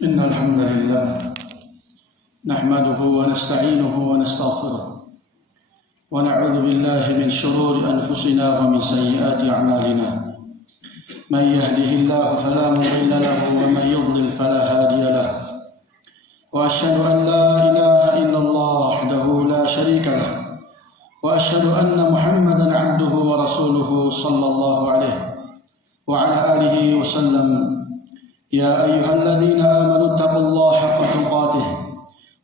إن الحمد لله نحمده ونستعينه ونستغفره ونعوذ بالله من شرور أنفسنا ومن سيئات أعمالنا من يهده الله فلا مضل له ومن يضلل فلا هادي له وأشهد أن لا إله إلا الله وحده لا شريك له وأشهد أن محمدا عبده ورسوله صلى الله عليه وعلى آله وسلم يا أيها الذين آمنوا اتقوا الله حق تقاته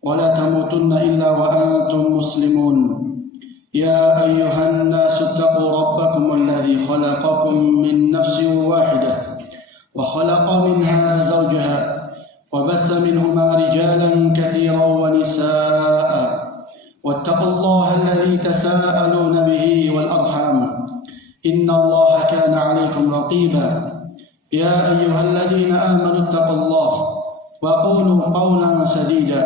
ولا تموتن إلا وأنتم مسلمون يا أيها الناس اتقوا ربكم الذي خلقكم من نفس واحدة وخلق منها زوجها وبث منهما رجالا كثيرا ونساء واتقوا الله الذي تساءلون به والأرحام إن الله كان عليكم رقيبا يا أيها الذين آمنوا اتقوا الله وقولوا قولا سديدا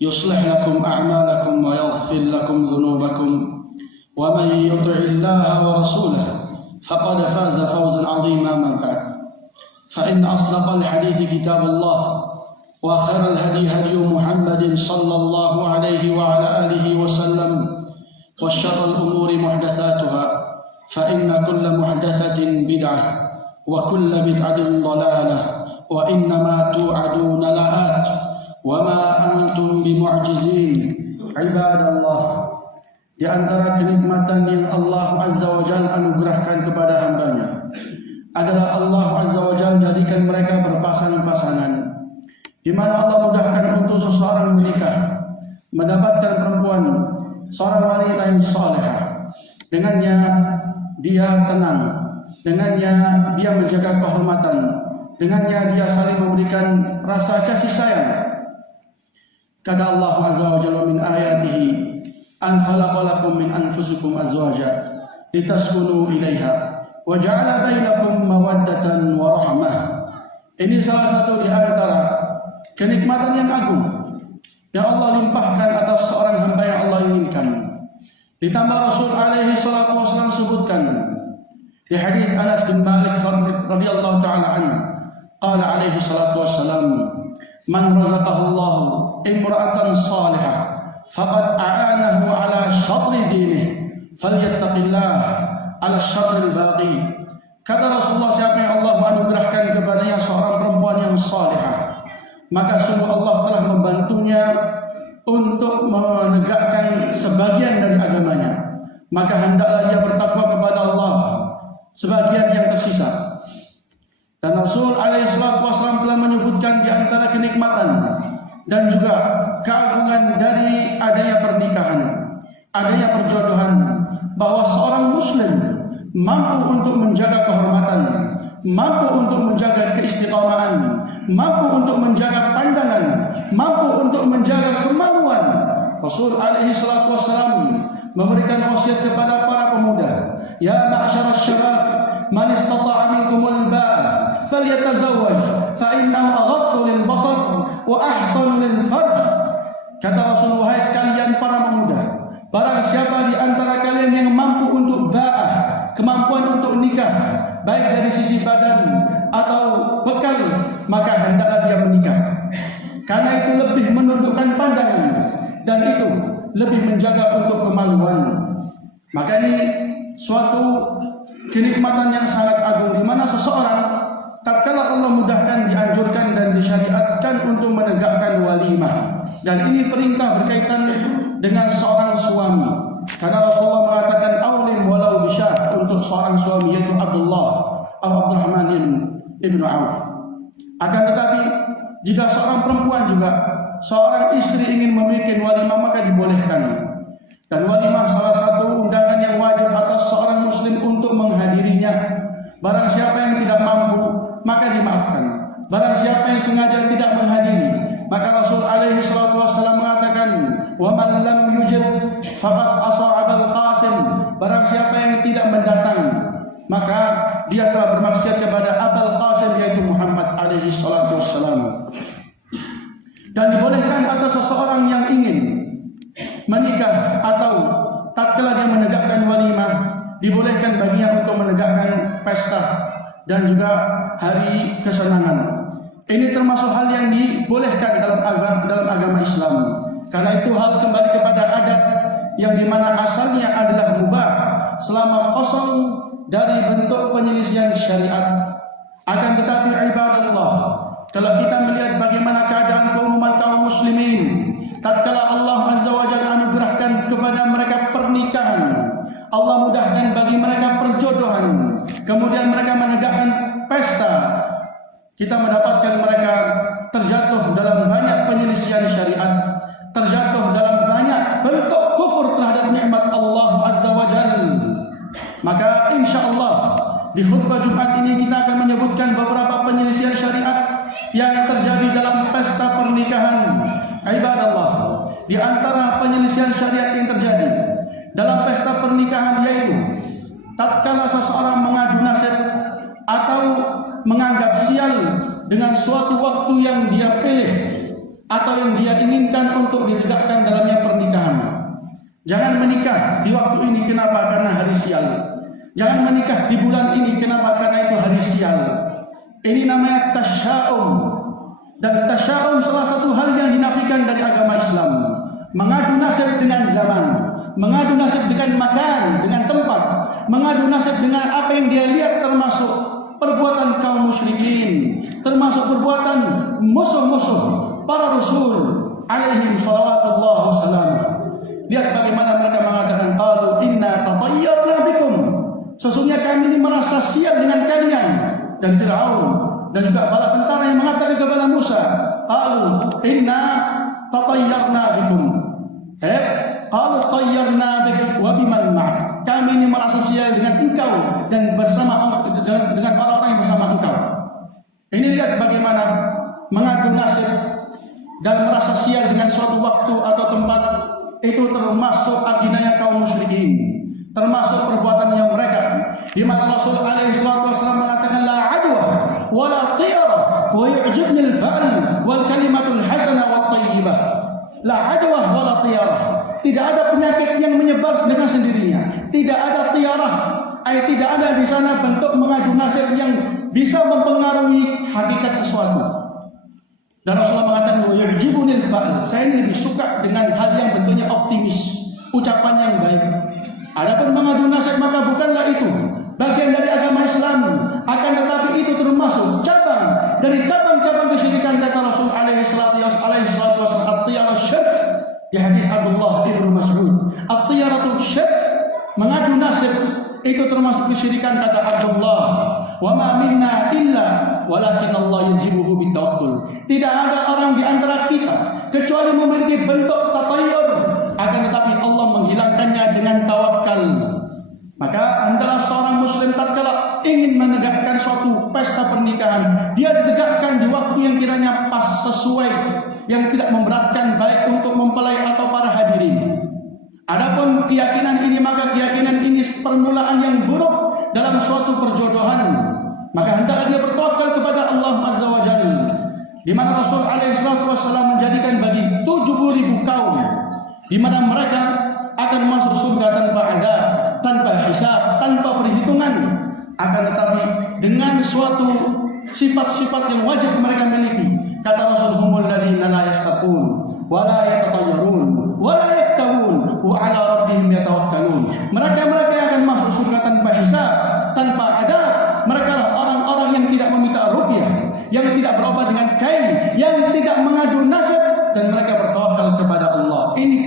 يصلح لكم أعمالكم ويغفر لكم ذنوبكم ومن يطع الله ورسوله فقد فاز فوزا عظيما ما بعد فإن أصدق الحديث كتاب الله وخير الهدي هدي محمد صلى الله عليه وعلى آله وسلم وشر الأمور محدثاتها فإن كل محدثة بدعة وكل بدعة ضلالة وإنما توعدون لآت وما أنتم بمعجزين عباد الله. Di antara kenikmatan yang Allah Azza wa Jalla anugerahkan kepada hambanya adalah Allah Azza wa Jalla jadikan mereka berpasang-pasangan, di mana Allah mudahkan untuk seseorang menikah, mendapatkan perempuan, seorang wanita yang salehah. Dengannya dia tenang, dengannya dia menjaga kehormatan, dengannya dia saling memberikan rasa kasih sayang. Kata Allah Azza wa Jalla min ayatihi an khalaqalakum min anfusikum azwaja litaskunu ilaiha wa ja'ala bainakum mawaddatan wa rahmah. Ini salah satu di antara kenikmatan yang agung yang Allah limpahkan atas seorang hamba yang Allah inginkan. Ditambah Rasul alaihi salatu wasallam sebutkan di hadis Anas bin Malik radhiyallahu taala anhu, qala alaihi salatu wassalam, man razaqahu Allah imra'atan salihah faqad a'anahu ala syatri dinih falyattaqillah ala syatril baqi. Kata Rasulullah, siapa yang Allah menganugerahkan kepadanya seorang perempuan yang salihah, maka sungguh Allah telah membantunya untuk menegakkan sebagian dari agamanya, maka hendaklah dia bertakwa kepada Allah sebagian yang tersisa. Dan Rasul alaihi salatu wasallam telah menyebutkan di antara kenikmatan dan juga keagungan dari adanya pernikahan, adanya perjodohan, bahwa seorang muslim mampu untuk menjaga kehormatan, mampu untuk menjaga keistiqamahan, mampu untuk menjaga pandangan, mampu untuk menjaga kemaluan. Rasul alaihi salatu wasallam memberikan wasiat kepada para pemuda, ya ma'syaras syabab, man istata'a minkumul ba'a falyatazawwaj fa innahu aghaddu lil basar wa ahsanu lil farj. Kata Rasul, wahai sekalian para pemuda, barang siapa di antara kalian yang mampu untuk ba'ah, kemampuan untuk nikah, baik dari sisi badan atau bekal, maka hendaklah dia menikah, karena itu lebih menundukkan pandangan dan itu lebih menjaga untuk kemaluan. Maka ini suatu kenikmatan yang sangat agung, di mana seseorang tatkala Allah mudahkan, dianjurkan dan disyariatkan untuk menegakkan walimah. Dan ini perintah berkaitan dengan seorang suami, karena Rasulullah mengatakan aulim walau bisyah untuk seorang suami, yaitu Abdurrahman ibn Auf. Akan tetapi jika seorang perempuan juga, seorang istri ingin membuat walimah, maka dibolehkan. Dan walimah salah satu undangan yang wajib atas seorang muslim untuk menghadirinya. Barang siapa yang tidak mampu, maka dimaafkan. Barang siapa yang sengaja tidak menghadiri, maka Rasul alaihi salatu wassalam mengatakan, wa man lam yujib faqad asa Abul Qasim. Barang siapa yang tidak mendatang, maka dia telah bermaksiat kepada Abul Qasim, yaitu Muhammad alaihi salatu wassalam. Dan dibolehkan atas seseorang yang ingin menikah atau tatkala dia menegakkan walimah, dibolehkan baginya untuk menegakkan pesta dan juga hari kesenangan. Ini termasuk hal yang dibolehkan dalam agama Islam. Karena itu hal kembali kepada adat yang dimana asalnya adalah mubah selama kosong dari bentuk penyelisihan syariat. Akan tetapi ibadallah, kalau kita melihat bagaimana keadaan keumuman kaum muslimin tatkala Allah Azza wa Jalla anugerahkan kepada mereka pernikahan, Allah mudahkan bagi mereka perjodohan, kemudian mereka menegakkan pesta, kita mendapatkan mereka terjatuh dalam banyak penyelisihan syariat, terjatuh dalam banyak bentuk kufur terhadap nikmat Allah Azza wa Jalla. Maka insyaallah di khutbah Jumat ini kita akan menyebutkan beberapa penyelisihan syariat yang terjadi dalam pesta pernikahan. Ibadallah, di antara penyelisihan syariat yang terjadi dalam pesta pernikahan yaitu tatkala seseorang mengadu nasib atau menganggap sial dengan suatu waktu yang dia pilih atau yang dia inginkan untuk ditegakkan dalamnya pernikahan. Jangan menikah di waktu ini, kenapa? Karena hari sial. Jangan menikah di bulan ini, kenapa? Karena itu hari sial. Ini namanya tasya'um. Dan tasya'um salah satu hal yang dinafikan dari agama Islam. Mengadu nasib dengan zaman, mengadu nasib dengan makan, dengan tempat, mengadu nasib dengan apa yang dia lihat, termasuk perbuatan kaum musyrikin, termasuk perbuatan musuh-musuh para rasul alaihim salawatullah wassalam. Lihat bagaimana mereka mengatakan, qalu inna tatayyarna bikum, sesungguhnya kami ini merasa siap dengan kalian. Dan Fir'aun dan juga bala tentara yang mengatakan kepada Musa, qalu inna tatayyarna bikum, qalu tayyarna bik wa biman ma'ak, kami ini merasa sial dengan engkau dan bersama dengan orang-orang yang bersama engkau. Ini lihat bagaimana mengadu nasib dan merasa sial dengan suatu waktu atau tempat, itu termasuk aginanya kaum musyrikin, termasuk perbuatan yang mereka, di mana Rasul alaihi salatu wasallam mengatakan la adwa wala tiyara wa yu'jibni al-fa'l wal kalimatul hasanah wat thayyibah. La adwa wala tiyara, tidak ada penyakit yang menyebar dengan sendirinya, tidak ada tiarah, tidak ada di sana bentuk mengadu nasib yang bisa mempengaruhi hakikat sesuatu. Dan Rasulullah mengatakan wa yu'jibuni al-fa'l, saya ini lebih suka dengan hal yang bentuknya optimis, ucapan yang baik. Adapun mengadu nasib maka bukanlah itu bagian dari agama Islam, akan tetapi itu termasuk cabang dari cabang-cabang kesyirikan, kata Rasul alaihi salatu wasallam, at-tiyarah syirk. Di hadis Abdullah ibnu Mas'ud, at-tiyaratu syirk, mengadu nasib itu termasuk kesyirikan, kata Abdullah. Wa ma minna illa walakin Allah yudhibuhu bitawakkul. Tidak ada orang di antara kita kecuali memiliki bentuk tatayyur, akan tetapi Allah menghilangkannya dengan tawakal. Maka hendaklah seorang muslim tatkala ingin menegakkan suatu pesta pernikahan, dia ditegakkan di waktu yang kiranya pas, sesuai, yang tidak memberatkan baik untuk mempelai atau para hadirin. Adapun keyakinan ini, maka keyakinan ini permulaan yang buruk dalam suatu perjodohan. Maka hendaklah dia bertawakal kepada Allah Azza wa Jalla, di mana Rasul alaihi salatu wasallam menjadikan bagi 70.000 kaum di mana mereka akan masuk surga tanpa adab, tanpa hisab, tanpa perhitungan, akan tetapi dengan suatu sifat-sifat yang wajib mereka miliki. Kata Rasul, humul ladzina la yastaqun wa la yatatayyarun wa la yaktawun wa 'ala rabbihim yatawakkalun. Mereka yang akan masuk surga tanpa hisab, tanpa adab. Mereka lah orang-orang yang tidak meminta ruqyah, yang tidak berobat dengan kain, yang tidak mengadu nasib, dan mereka bertawakal kepada Allah. Ini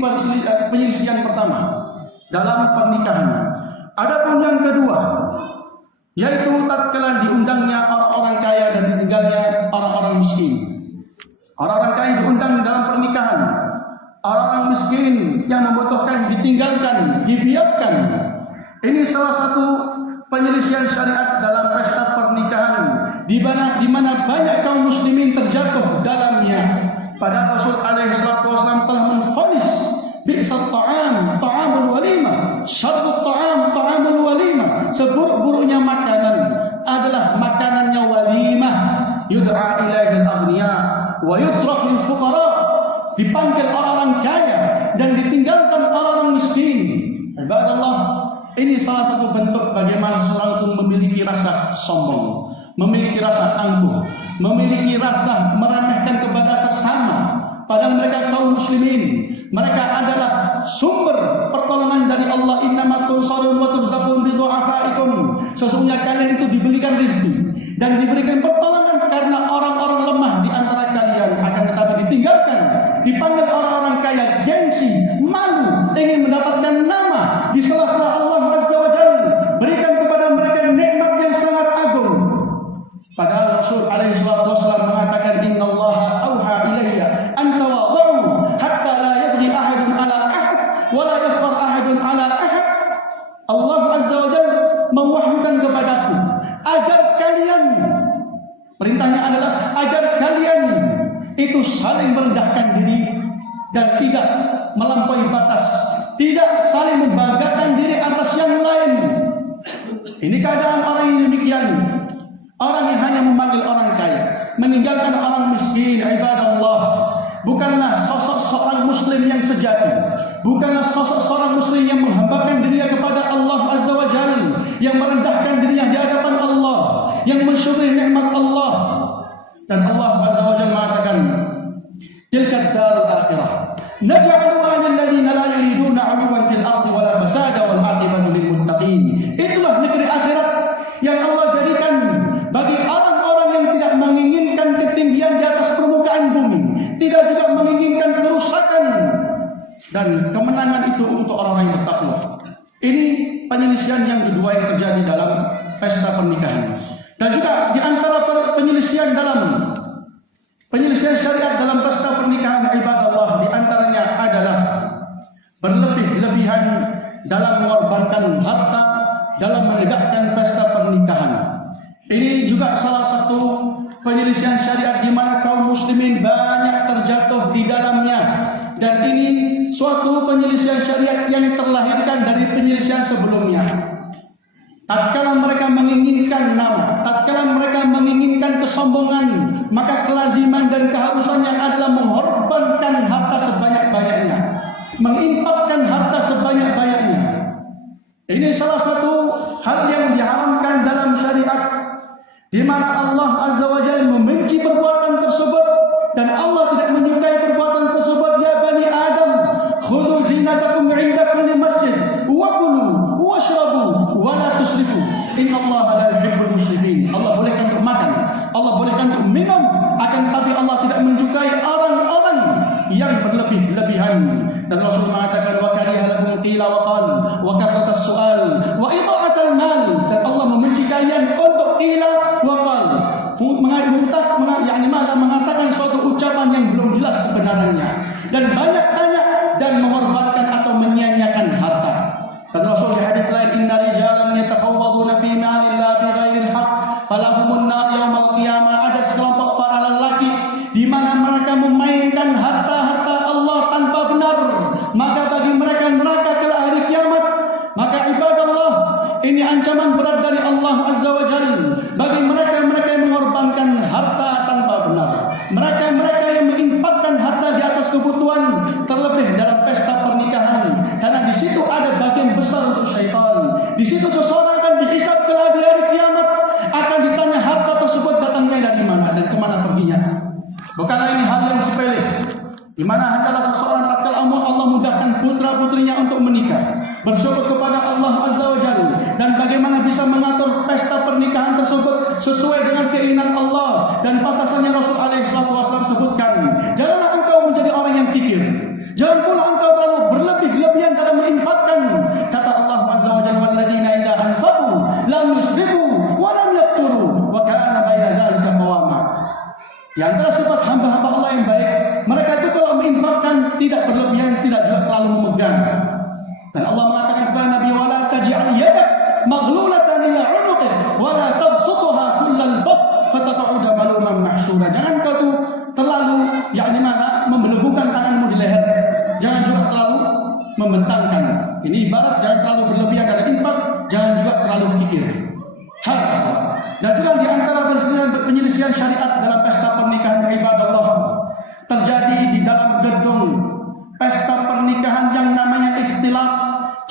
penyelisihan pertama dalam pernikahan. Adapun yang kedua, yaitu tatkala diundangnya orang-orang kaya dan ditinggalnya orang-orang miskin. Orang-orang kaya diundang dalam pernikahan, orang-orang miskin yang membutuhkan ditinggalkan, dibiarkan. Ini salah satu penyelisihan syariat dalam pesta pernikahan, di mana banyak kaum muslimin terjatuh dalamnya. Padahal Rasul alaihi salatu wasallam telah menfonis bi'sat ta'am ta'amul walimah, syarrut ta'am ta'amul walimah, seburuk-buruknya makanan adalah makanannya walimah. Yud'a ilaihi al-aghniya wa yutrakul fuqara, dipanggil orang-orang kaya dan ditinggalkan orang-orang miskin. Ibadallah, ini salah satu bentuk bagaimana seorang itu memiliki rasa sombong, memiliki rasa angkuh, memiliki rasa meremehkan kepada sesama, padahal mereka kaum muslimin. Mereka adalah sumber pertolongan dari Allah. Innama tunsarun wa turzaqun bi du'afaikum. Sesungguhnya kalian itu diberikan rezeki dan diberikan pertolongan karena orang-orang lemah di antara kalian, akan tetapi ditinggalkan, dipanggil orang-orang kaya, gengsi, malu, ingin mendapatkan nama di sela-sela Allah Azza wa Jalla, berikan kepada mereka nikmat yang sangat agung. Padahal Rasul alaihi salatu wasallam mengatakan, innallaha auha ilayya an tawadhu hatta la yabghi ahadun ala ahad wa la yafkhar ahadun ala ahad. Allah Azza wa Jalla mewahyukan kepadaku agar kalian, perintahnya adalah agar kalian itu saling merendahkan diri dan tidak melampaui batas, tidak saling membanggakan diri atas yang lain. Ini keadaan orang yang demikian. Orang yang hanya memanggil orang kaya, meninggalkan orang miskin. Ibadallah, bukanlah sosok seorang muslim yang sejati, bukanlah sosok seorang muslim yang menghambakan dirinya kepada Allah Azza wa Jalla, yang merendahkan dirinya di hadapan Allah, yang mensyukuri nikmat Allah. Dan Allah Azza wa Jalla mengatakan, tilka darul akhirah naj'aluha lil ladzina la yuriduna 'uluwan fil ardi wala fasada wal 'aqibatu lil muttaqin. Itulah negeri akhirat yang Allah jadikan bagi orang-orang yang tidak menginginkan ketinggian di atas permukaan bumi, tidak juga menginginkan kerusakan, dan kemenangan itu untuk orang-orang yang bertakwa. Ini penyelisihan yang kedua yang terjadi dalam pesta pernikahan. Dan juga di antara penyelisihan syariat dalam pesta pernikahan, ibadallah, di antaranya adalah berlebih-lebihan dalam mengorbankan harta dalam menegakkan pesta pernikahan. Ini juga salah satu penyelisihan syariat di mana kaum muslimin banyak terjatuh di dalamnya. Dan ini suatu penyelisihan syariat yang terlahirkan dari penyelisihan sebelumnya. Tatkala mereka menginginkan nama, tatkala mereka menginginkan kesombongan, maka kelaziman dan keharusannya adalah mengorbankan harta sebanyak-banyaknya, menginfakkan harta sebanyak-banyaknya. Ini salah satu hal yang diharamkan dalam syariat, di mana Allah Azza wa Jalla membenci perbuatan tersebut dan Allah tidak menyukai perbuatan tersebut. Ya bani Adam, khudhu zinatakum 'inda kulli masjid wa kulu washrabu wa la tusrifu innallaha la yuhibbul musrifin. Allah bolehkan untuk makan, Allah bolehkan untuk minum, akan tapi Allah tidak menyukai orang-orang yang berlebih-lebihan. Dan Rasul mengatakan, wa kariha lakum qila wa qal wa kathratas su'al wa ida'atal mal. Dan Allah membenci kalian untuk qila wa qal, mengatakan suatu ucapan yang belum jelas kebenarannya, dan banyak tanya dan mengorbankan atau menyia-nyiakan harta. Dan Rasul di hadis lain, inna rijalan yatakhawwaduna fi malillahi bighairil haqq falahumun nar yaumal qiyamah. Ada sekelompok para lelaki di mana mereka memainkan harta-harta Allah tanpa benar, maka bagi mereka neraka kelak hari kiamat. Maka ibadallah, ini ancaman berat dari Allah Azza wa Jalla bagi mereka-mereka yang mengorbankan harta tanpa benar, mereka-mereka yang menginfakkan harta di atas kebutuhan, terlebih dalam pesta pernikahan, karena di situ ada bagian besar untuk syaitan. Di situ seseorang akan dihisab kelak di hari kiamat, akan ditanya harta tersebut datangnya dari mana dan kemana perginya. Bukanlah ini hal yang sepele, di mana hendaklah seseorang tatkala Allah mudahkan putra-putrinya untuk menikah, bersyukur kepada Allah Azza wa Jalla, dan bagaimana bisa mengatur pesta pernikahan tersebut sesuai dengan keinginan Allah. Dan batasannya Rasul alaihi salatu wasallam sebutkan, janganlah engkau menjadi orang yang kikir, jangan pula engkau terlalu berlebih-lebihan dalam menginfakkan. Kata Allah Azza wa Jalla, walladzina idza anfaqu lam yusrifu wa lam yaqturu wa kana baina dzalika qawama. Di antara sifat hamba-hamba Allah yang baik, mereka itu kalau menginfakkan tidak berlebihan, tidak juga terlalu memegang. Dan Allah mengatakan kepada Nabi, wala taj'al yadak maghlulatan ila 'unuqik wala tabsutha kullal bast fataq'uda maluman mahsura. Jangan kau tu terlalu membelenggukan tanganmu di leher, jangan juga terlalu membentangkan. Ini ibarat jangan terlalu berlebihan dalam infak, jangan juga terlalu kikir. Dan juga di antara penyelisihan syariat dalam pesta pernikahan, ibadallah, terjadi di dalam gedung pesta pernikahan yang namanya ikhtilaf,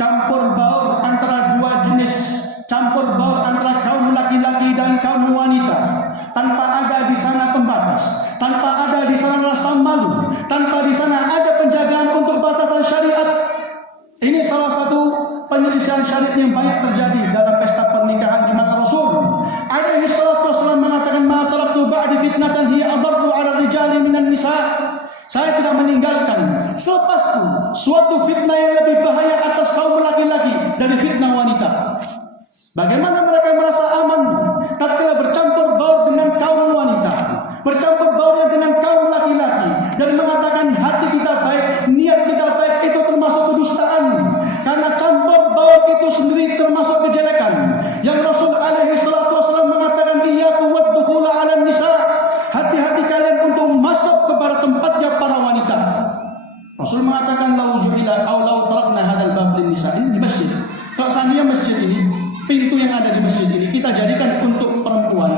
campur baur antara dua jenis, campur baur antara kaum laki-laki dan kaum wanita, tanpa ada di sana tanpa ada di sana rasa malu, tanpa di sana ada penjagaan untuk batasan syariat. Ini salah satu penyelisihan syariat yang banyak terjadi dalam pesta pernikahan di mana Rasul alaihi salatu wasallam mengatakan, "Ma taraktu ba'di fitnatan hiya adarru 'ala rijali minan nisa." Saya tidak meninggalkan selepasku suatu fitnah yang lebih bahaya atas kaum laki-laki dari fitnah wanita. Bagaimana mereka merasa aman tatkala bercampur baur dengan kaum wanita, bercampur baur dengan kaum laki-laki, dan mengatakan hati kita baik, niat kita baik, itu termasuk kedustaan. Karena campur baur itu sendiri termasuk kejelekan. Yang Rasul alaihi salatu wasallam mengatakan, "Iyyakum wad-dukhula 'alan nisa." Hati-hati kalian untuk masuk kepada tempatnya para wanita. Rasul mengatakan, "Lau juhila aw lau tarakna hadzal bab lin nisa." Ini di masjid. Kalau seandainya masjid ini, pintu yang ada di masjid ini kita jadikan untuk perempuan,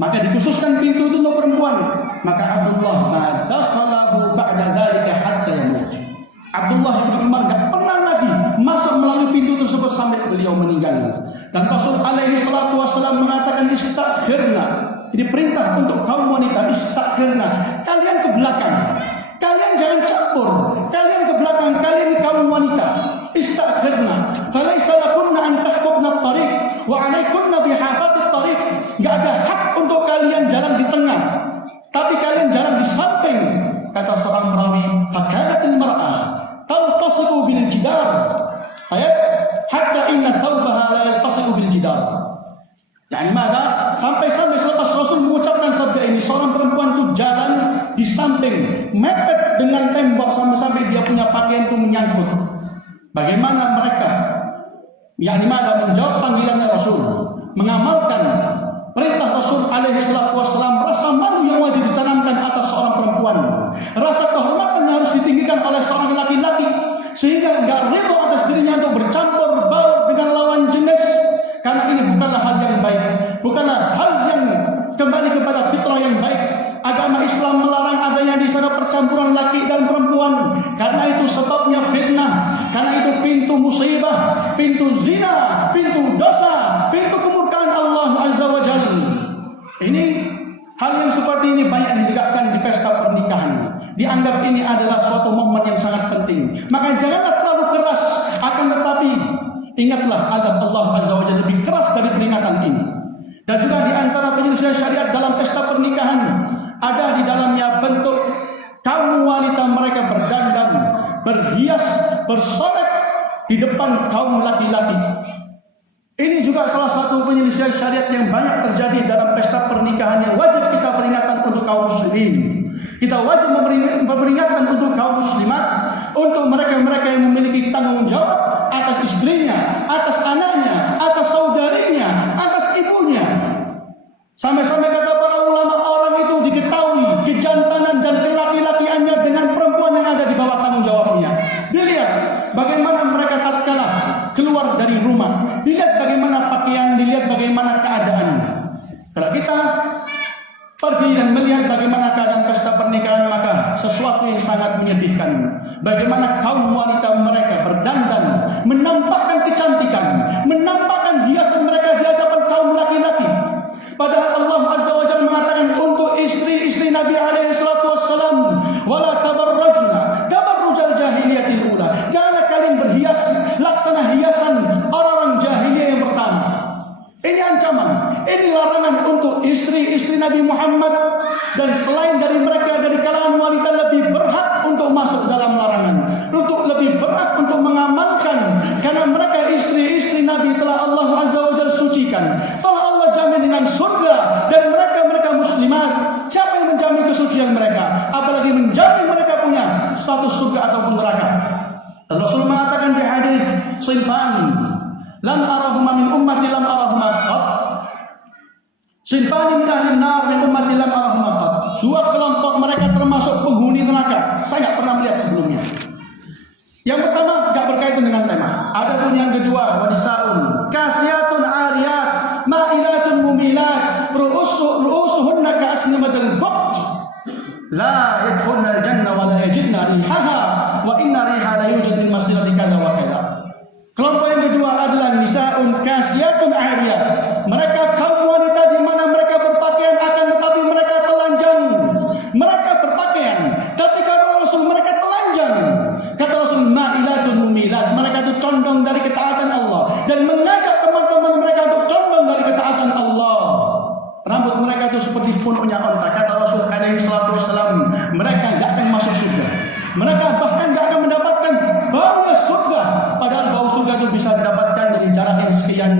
maka dikhususkan pintu itu untuk perempuan, maka Abdullah ma dakhalahu ba'da dzalika hatta yamut. Abdullah bin Umar tidak pernah lagi masuk melalui pintu tersebut sampai beliau meninggal. Dan Rasul alaihi salatu wasallam mengatakan, "Istaghfirna." Ini perintah untuk kaum wanita, istaghfirna. Kalian ke belakang. Kalian jangan campur. Kalian ke belakang, kalian kaum wanita. Istaghfirna. Falaisa lakunna an tahqubna at-tariq wa 'alaikunna bihafati at-tariq. Enggak ada hak untuk kalian jalan di tengah, tapi kalian jalan di samping. Kata seorang perawi, "Fakadatil mar'ah taltasiqu bil jidar." Ayat, "Hatta inna thawbaha la yaltasiqu bil jidar." Yani maka sampai-sampai selepas Rasul mengucapkan sabda ini, seorang perempuan itu jalan di samping, mepet dengan tembok sampai-sampai dia punya pakaian itu menyangkut. Bagaimana mereka? Yani maka menjawab panggilan Rasul, mengamalkan perintah Rasul alaihi salatu wasallam, rasa malu yang wajib ditanamkan atas seorang perempuan, rasa kehormatan yang harus ditinggikan oleh seorang laki-laki, sehingga enggak ridho atas dirinya untuk bercampur baur dengan lawan jenis. Karena ini bukanlah hal yang baik, bukanlah hal yang kembali kepada fitrah yang baik. Agama Islam melarang adanya di sana percampuran laki dan perempuan. Karena itu sebabnya fitnah, karena itu pintu musibah, pintu zina, pintu dosa, pintu kemurkaan Allah Azza wa Jalla. Ini hal yang seperti ini banyak ditegakkan di pesta pernikahan. Dianggap ini adalah suatu momen yang sangat penting. Maka janganlah terlalu keras, akan tetapi ingatlah azab Allah Azza wa Jalla lebih keras dari peringatan ini. Dan juga di antara penyelesaian syariat dalam pesta pernikahan, ada di dalamnya bentuk kaum wanita mereka berdandan, berhias, bersolek di depan kaum laki-laki. Ini juga salah satu penyelesaian syariat yang banyak terjadi dalam pesta pernikahan yang wajib kita peringatkan untuk kaum muslimin. Kita wajib memperingatkan untuk kaum muslimat, untuk mereka-mereka yang memiliki tanggung jawab atas istrinya, atas anaknya, atas saudarinya, atas ibunya. Sampai-sampai kata para ulama, orang itu diketahui kejantanan dan kelaki-lakiannya dengan perempuan yang ada di bawah tanggung jawabnya. Dilihat bagaimana mereka tatkala keluar dari rumah, dilihat bagaimana pakaian, dilihat bagaimana keadaannya. Kalau kita pergi dan melihat bagaimana keadaan pesta pernikahan, maka sesuatu yang sangat menyedihkan. Bagaimana kaum wanita mereka berdandan, menampakkan kecantikan, menampakkan hiasan mereka di hadapan kaum laki-laki. Padahal Allah Azza wa Jalla mengatakan untuk istri-istri Nabi alaihi salatu wassalam, "Wala tabarrajna tabarrujal jahiliyatil ula." Janganlah kalian berhias laksana hiasan orang-orang jahiliyah yang pertama. Ini ancaman, ini larangan untuk istri-istri Nabi Muhammad, dan selain dari mereka dari kalangan wanita lebih berhak untuk masuk dalam larangan, untuk lebih berhak untuk mengamalkan, karena mereka istri-istri Nabi telah Allah Azza wa Jalla sucikan, telah Allah jamin dengan surga, dan mereka muslimat. Siapa yang menjamin kesucian mereka? Apalagi menjamin mereka punya status surga ataupun neraka. Rasul mengatakan di hadis, "Sinfan lam arahuma min ummati lam arahuma qat. Sinfani min ahli nar min ummati lam arahuma qat." Dua kelompok mereka termasuk penghuni neraka, saya tidak pernah melihat sebelumnya. Yang pertama tidak berkaitan dengan tema. Adapun yang kedua, wanisaun kasiyatun ariyat ma'ilatun mumilat ru'usuhunna ka'asnimatil bukht la yadkhulna al-janna wa la yajidna rihaha wa inna riha la yujad min masirati kadza wa kadza. Kelompok yang kedua adalah nisaun kasiyatun ariyat. Mereka kaum wanita di mana mereka berpakaian akan tetapi mereka telanjang. Mereka mereka itu seperti punuknya unta. Kata Rasul alaihi salatu wasallam, mereka enggak akan masuk surga. Mereka bahkan enggak akan mendapatkan bau surga, padahal bau surga itu bisa didapatkan dari jarak yang sekian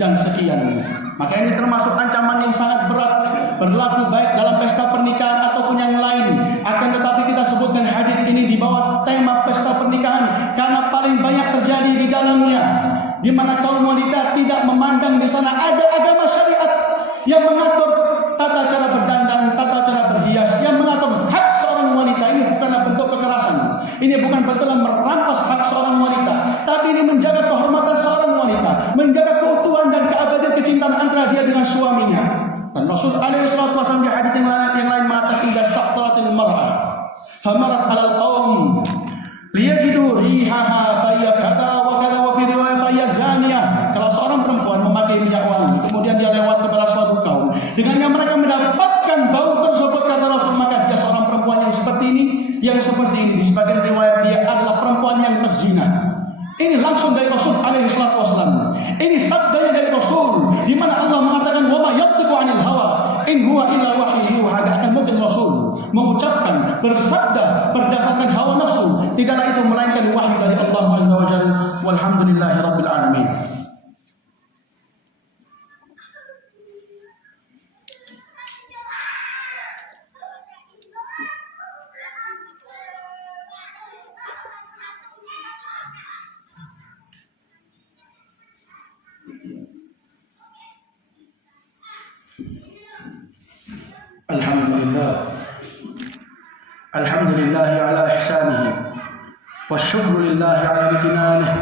dan sekian. Maka ini termasuk ancaman yang sangat berat, berlaku baik dalam pesta pernikahan ataupun yang lain. Akan tetapi kita sebutkan hadis ini di bawah tema pesta pernikahan karena paling banyak terjadi di dalamnya, di mana kaum wanita tidak memandang di sana ada agama syariat yang mengatur tata cara berdandan, tata cara berhias, yang mengatur hak seorang wanita. Ini bukanlah bentuk kekerasan, ini bukan bentuklah merampas hak seorang wanita, tapi ini menjaga kehormatan seorang wanita, menjaga keutuhan dan keabadian kecintaan antara dia dengan suaminya. Dan Rasul alaihi salatu wasallam di hadis yang lain mengatakan, "Idza istaqtaratil mar'ah famarat 'alal qaum liyajidu rihaha fa hiya kadza wa kadza wa fi riwayah fa hiya zaniyah." Kalau seorang perempuan memakai minyak wangi, kemudian dia lewat kepada suatu kaum, dengannya mereka mendapatkan bau tersebut, kata Rasul, maka dia seorang perempuan yang seperti ini, yang seperti ini. Di sebagian riwayat dia adalah perempuan yang pezina. Ini langsung dari Rasul alaihi salatu wasallam. Ini sabdanya dari Rasul, di mana Allah mengatakan, "Wa ma yantiqu 'anil hawa in huwa illa wahyu yuha." Akan mungkin Rasul mengucapkan, bersabda berdasarkan hawa nafsu, tidaklah itu melainkan wahyu dari Allah Azza wa Jalla. Walhamdulillahi rabbil alamin. Alhamdulillahi ala ihsanihi wasyukru lillahi ala imtinanihi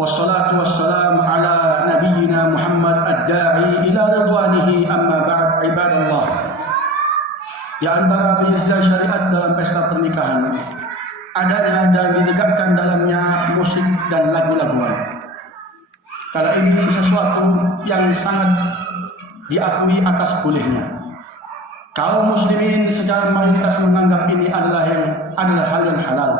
wassalatu wassalamu ala nabiyyina Muhammad ad-da'i ila ridwanihi, amma ba'd. Ibadallah, di antara penyelesaian syariat dalam pesta pernikahan adanya dan ditegakkan dalamnya musik dan lagu-laguan. Kalau ini sesuatu yang sangat diakui atas bolehnya. Kaum muslimin secara mayoritas menganggap ini adalah hal yang halal,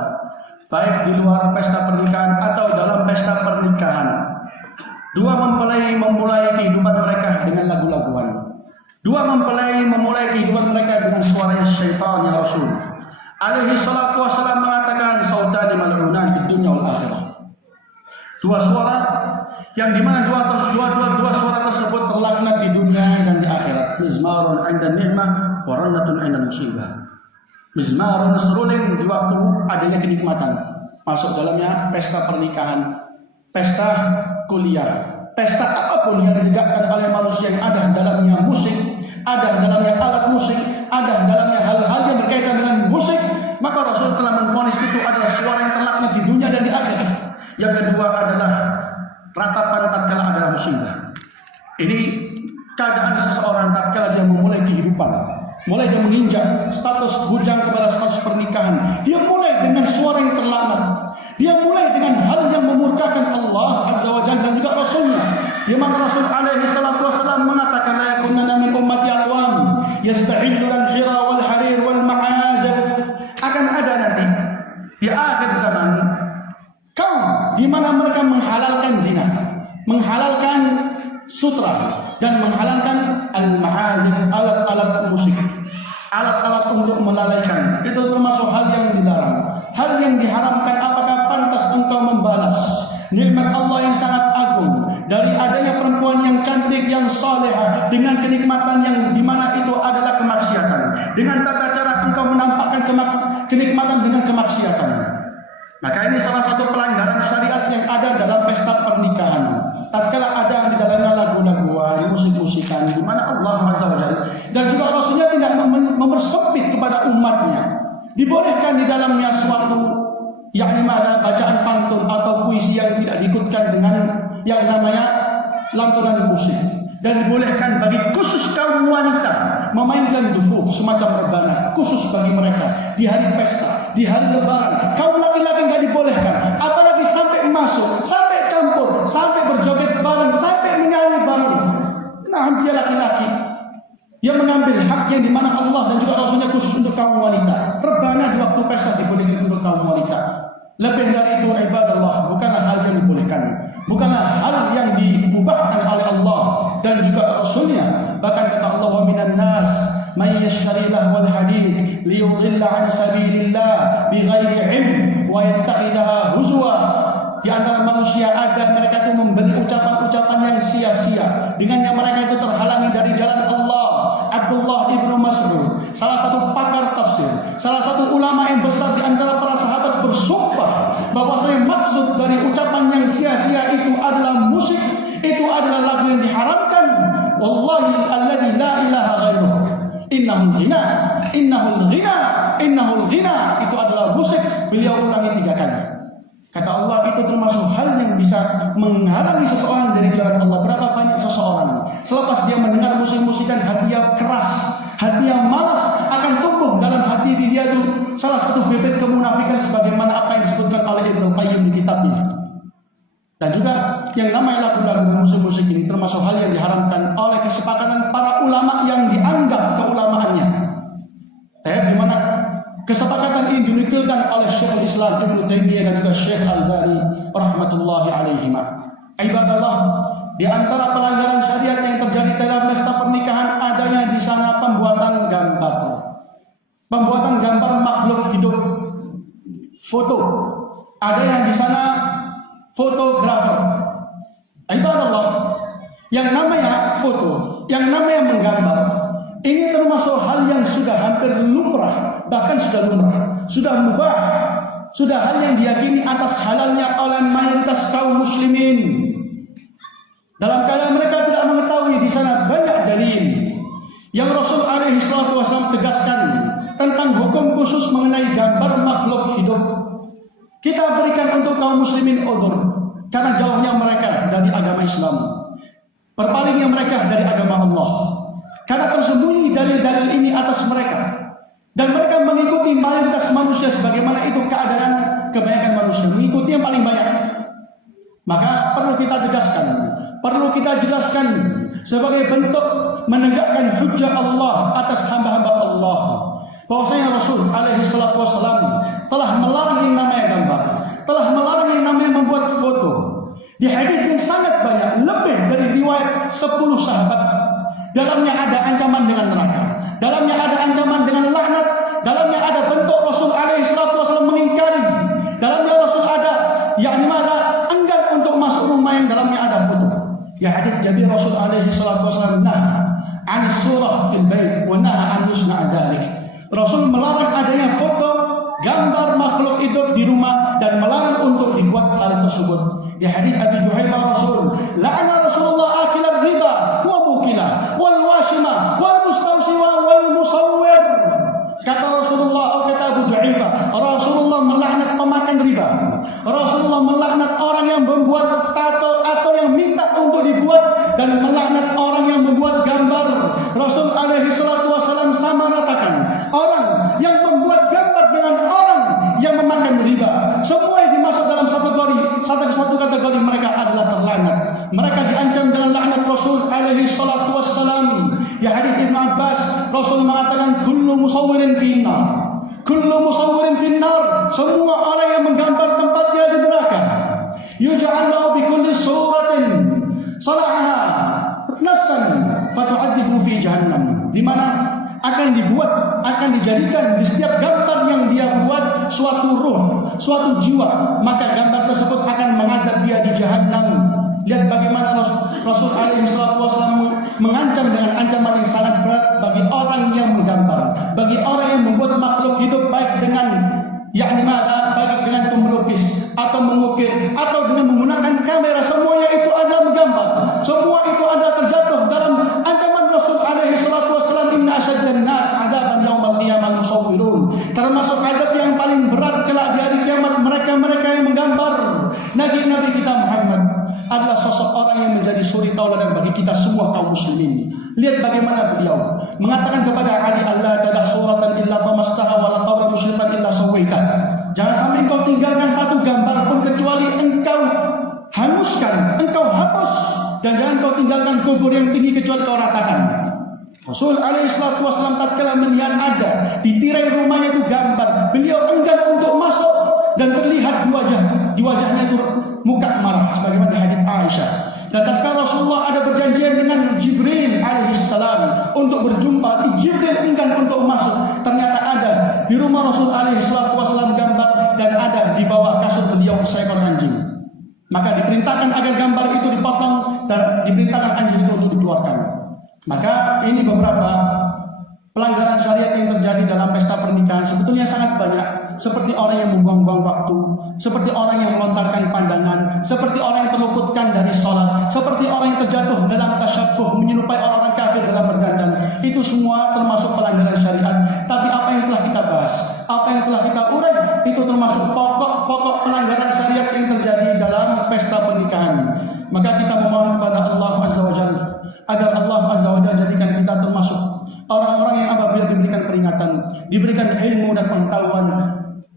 baik di luar pesta pernikahan atau dalam pesta pernikahan. Dua memulai kehidupan mereka dengan lagu-laguan. Dua memulai kehidupan mereka dengan suara syaitan. Yang Rasul alaihi salatu wasallam mengatakan, "Sautani mal'unan fid dunya wal akhirah." Dua suara yang dimana dua suara tersebut terlaknat di dunia dan di akhirat. Mizmarun 'inda ni'mah wa rannatun 'inda musibah. Mizmarun, seruling di waktu adanya kenikmatan, masuk dalamnya pesta pernikahan, pesta kuliah, pesta apapun yang ditegakkan oleh manusia yang ada dalamnya musik, ada dalamnya alat musik, ada dalamnya hal-hal yang berkaitan dengan musik, maka Rasul telah menvonis itu adalah suara yang terlaknat di dunia dan di akhirat. Yang kedua adalah ratapan tatkala ada musibah. Ini keadaan seseorang tatkala dia memulai kehidupan, mulai dia menginjak status bujang kepada status pernikahan, dia mulai dengan suara yang terlaknat, dia mulai dengan hal yang memurkakan Allah Azza wa Jalla dan juga Rasulnya. Di mana Rasul alaihi salatu wasallam mengatakan, "La yakunanna min ummati aqwam yastahilluna al-hira wal harir wal ma'azif." Akan ada nanti di akhir zaman kaum di mana mereka menghalalkan zina, menghalalkan sutra, dan menghalalkan al-ma'azif, alat-alat musik, alat-alat untuk melalaikan. Itu termasuk hal yang dilarang, hal yang diharamkan. Apakah pantas engkau membalas nikmat Allah yang sangat agung dari adanya perempuan yang cantik, yang salehah, dengan kenikmatan yang dimana itu adalah kemaksiatan, dengan tata cara engkau menampakkan kenikmatan dengan kemaksiatan? Maka ini salah satu pelanggaran syariat yang ada dalam pesta pernikahan. Tatkala ada di dalamnya lagu-laguan, musik-musikan, di mana Allah Azza wa Jalla dan juga Rasulnya tidak mempersempit kepada umatnya. Dibolehkan di dalamnya suatu yakni ada bacaan pantun atau puisi yang tidak diikutkan dengan yang namanya lantunan musik. Dan dibolehkan bagi khusus kaum wanita memainkan dufuf, semacam rebana khusus bagi mereka di hari pesta, di hari lebaran. Kaum laki-laki nggak dibolehkan, apalagi sampai masuk, sampai campur, sampai berjoget bareng, sampai menyanyi bareng. Nah, dia laki-laki yang mengambil hak yang dimana Allah dan juga Rasulnya khusus untuk kaum wanita. Rebana di waktu pesta dibolehkan untuk kaum wanita. Lebih dari itu ibadallah, bukanlah hal yang dibolehkan, bukanlah hal yang dimubahkan oleh Allah dan juga Rasulnya. Bahkan kata Allah, wa minan nas may yashtari lahwal hadith liyudilla an sabilillah bighairi ilm wa yattakhidaha huzwa. Di antara manusia ada mereka itu membeli ucapan-ucapan yang sia-sia, dengannya mereka itu terhalangi dari jalan Allah. Abdullah ibnu Mas'ud, salah satu pakar tafsir, salah satu ulama yang besar di antara para sahabat, bersumpah bahwasanya maksud dari ucapan yang sia-sia itu adalah musik, itu adalah lagu yang diharamkan. Wallahi alladzi la ilaha ghairuh, innahul ghina, innahul ghina, innahul ghina, itu adalah musik. Beliau ulangi 3 kali. Kata Allah, itu termasuk hal yang bisa menghalangi seseorang dari jalan Allah. Berapa banyak seseorang selepas dia mendengar musik-musikan, hatinya keras, hatinya malas, akan tumbuh dalam hati dia itu salah satu bibit kemunafikan, sebagaimana apa yang disebutkan oleh Ibnu Qayyim di kitabnya. Dan juga yang namanya lagu-lagu musik-musik ini termasuk hal yang diharamkan oleh kesepakatan para ulama yang dianggap keulamaannya. Di mana kesepakatan ini dinukilkan oleh Syekhul Islam Ibnu Taimiyah dan juga Syekh Al-Albani rahmatullahi alaihima. Ibadallah, di antara pelanggaran syariat yang terjadi dalam pesta pernikahan adanya di sana pembuatan gambar. Pembuatan gambar makhluk hidup, foto. Ada yang di sana fotografer. Ibadallah, yang namanya foto, yang namanya menggambar, ini termasuk hal yang sudah hampir lumrah, bahkan sudah lumrah, sudah mubah, sudah hal yang diyakini atas halalnya oleh mayoritas kaum muslimin. Dalam keadaan mereka tidak mengetahui di sana banyak dalil yang Rasul alaihi salatu wasallam tegaskan tentang hukum khusus mengenai gambar makhluk hidup. Kita berikan untuk kaum muslimin udzur karena jauhnya mereka dari agama Islam, berpalingnya mereka dari agama Allah. Karena tersembunyi dalil-dalil ini atas mereka, dan mereka mengikuti mayoritas manusia sebagaimana itu keadaan kebanyakan manusia, mengikuti yang paling banyak. Maka perlu kita tegaskan, perlu kita jelaskan sebagai bentuk menegakkan hujjah Allah atas hamba-hamba Allah, bahwasanya Rasul alaihi salatu wasallam telah melarang yang namanya gambar, telah melarang yang namanya membuat foto. Di hadis yang sangat banyak, lebih dari riwayat 10 sahabat, dalamnya ada ancaman dengan neraka, dalamnya ada ancaman dengan laknat, dalamnya ada bentuk Rasul alaihi salatu wasallam mengingkari, dalamnya Rasul ada yakni mana enggan untuk masuk rumah yang dalamnya ada foto. Ya hadis Jabir, Rasul alaihi salatu wasallam nah an surah fil bait wa naha an yusna dzalik. Rasul melarang adanya foto, gambar makhluk hidup di rumah, dan melarang untuk dibuat hal tersebut. Di hadis Abi Juhaifah, Rasul la'ana Rasulullah akil riba wa mukila wal washima wal mustawsima wal musawwir. Kata Rasulullah, kata Abu Juhaifah, Rasulullah melaknat pemakan riba, Rasulullah melaknat orang yang membuat tato atau yang minta untuk dibuat, dan melaknat orang yang membuat gambar. Rasul alaihi salatu wasallam sama ratakan orang yang membuat gambar dengan orang yang memakan riba. Semua yang dimasuk dalam satu kategori mereka adalah terlaknat. Mereka diancam dengan laknat Rasul alaihi salatu wassalam. Ya hadis Ibnu Abbas, Rasul mengatakan kullu musawwirin finnar, kullu musawwirin finnar, semua orang yang menggambar tempatnya di neraka. Yuj'al lahu bi kulli suratin sala'aha nafsan fatu'adhibu fi jahannam, di mana akan dibuat, akan dijadikan di setiap gambar yang dia buat suatu ruh, suatu jiwa, maka gambar tersebut akan mengadab dia di jahanam. Lihat bagaimana Rasul alaihi salatu wasallam mengancam dengan ancaman yang sangat berat bagi orang yang menggambar, bagi orang yang membuat makhluk hidup, baik dengan yakni mana, baik dengan melukis atau mengukir atau dengan menggunakan kamera, semuanya itu adalah menggambar. Semua itu adalah terjatuh dalam ancaman Rasul alaihi salatu wasallam, inna asyaddan nas adaban yaumal qiyamah musawwirun. Termasuk adab yang paling berat kelak di hari kiamat mereka-mereka yang menggambar. Nabi kita Muhammad adalah sosok orang yang menjadi suri tauladan bagi kita semua kaum muslimin. Lihat bagaimana beliau mengatakan kepada Ali, Allah tadak suratan illa tamastaha wala qawla musyrifan illa sawaita. Jangan sampai engkau tinggalkan satu gambar pun kecuali engkau hanguskan, engkau hapus, dan jangan kau tinggalkan kubur yang tinggi kecuali kau ratakan. Rasul alaihi salatu wasallam tatkala melihat ada di tirai rumahnya itu gambar, beliau enggan untuk masuk dan terlihat di wajahnya itu muka marah sebagaimana di hadits Aisyah. Dan tatkala Rasulullah ada berjanjian dengan Jibril alaihissalam untuk berjumpa, Jibril enggan untuk masuk. Ternyata ada di rumah Rasul alaihissalam gambar dan ada di bawah kasur beliau seekor anjing. Maka diperintahkan agar gambar itu dipotong dan diperintahkan anjing itu untuk dikeluarkan. Maka ini beberapa pelanggaran syariat yang terjadi dalam pesta pernikahan sebetulnya sangat banyak. Seperti orang yang membuang-buang waktu, seperti orang yang melontarkan pandangan, seperti orang yang terluputkan dari sholat, seperti orang yang terjatuh dalam tasyabbuh, menyerupai orang-orang kafir dalam berdandan. Itu semua termasuk pelanggaran syariat. Tapi apa yang telah kita bahas, apa yang telah kita urai, itu termasuk pokok-pokok pelanggaran syariat yang terjadi dalam pesta pernikahan. Maka kita memohon kepada Allah Azza wa Jalla agar Allah Azza wa Jalla jadikan kita termasuk orang-orang yang apabila diberikan peringatan, diberikan ilmu dan pengetahuan,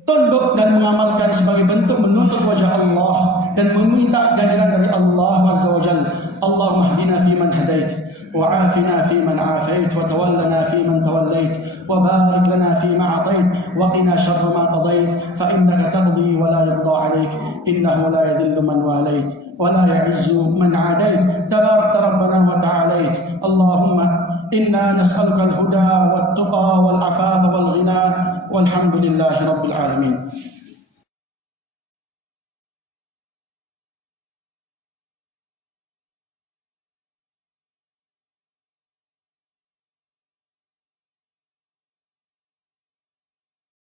tunduk dan mengamalkan sebagai bentuk menuntut wajah Allah dan meminta ganjaran dari Allah Azza wa Jalla. Allahumma hdina fi man hadait, wa afina fi man afait, wa tawallana fi man tawallait, wa barik lana fi ma atait, wa qina syarra ma qadait, fa innaka taqdi wa la yuqda alaik, innahu la yadhillu man walait, wa la ya'izzu man adait, tabarakta rabbana wa ta'alait. Allahumma إنا نسألك الهدى والتقى والعفاف والغنى والحمد لله رب العالمين.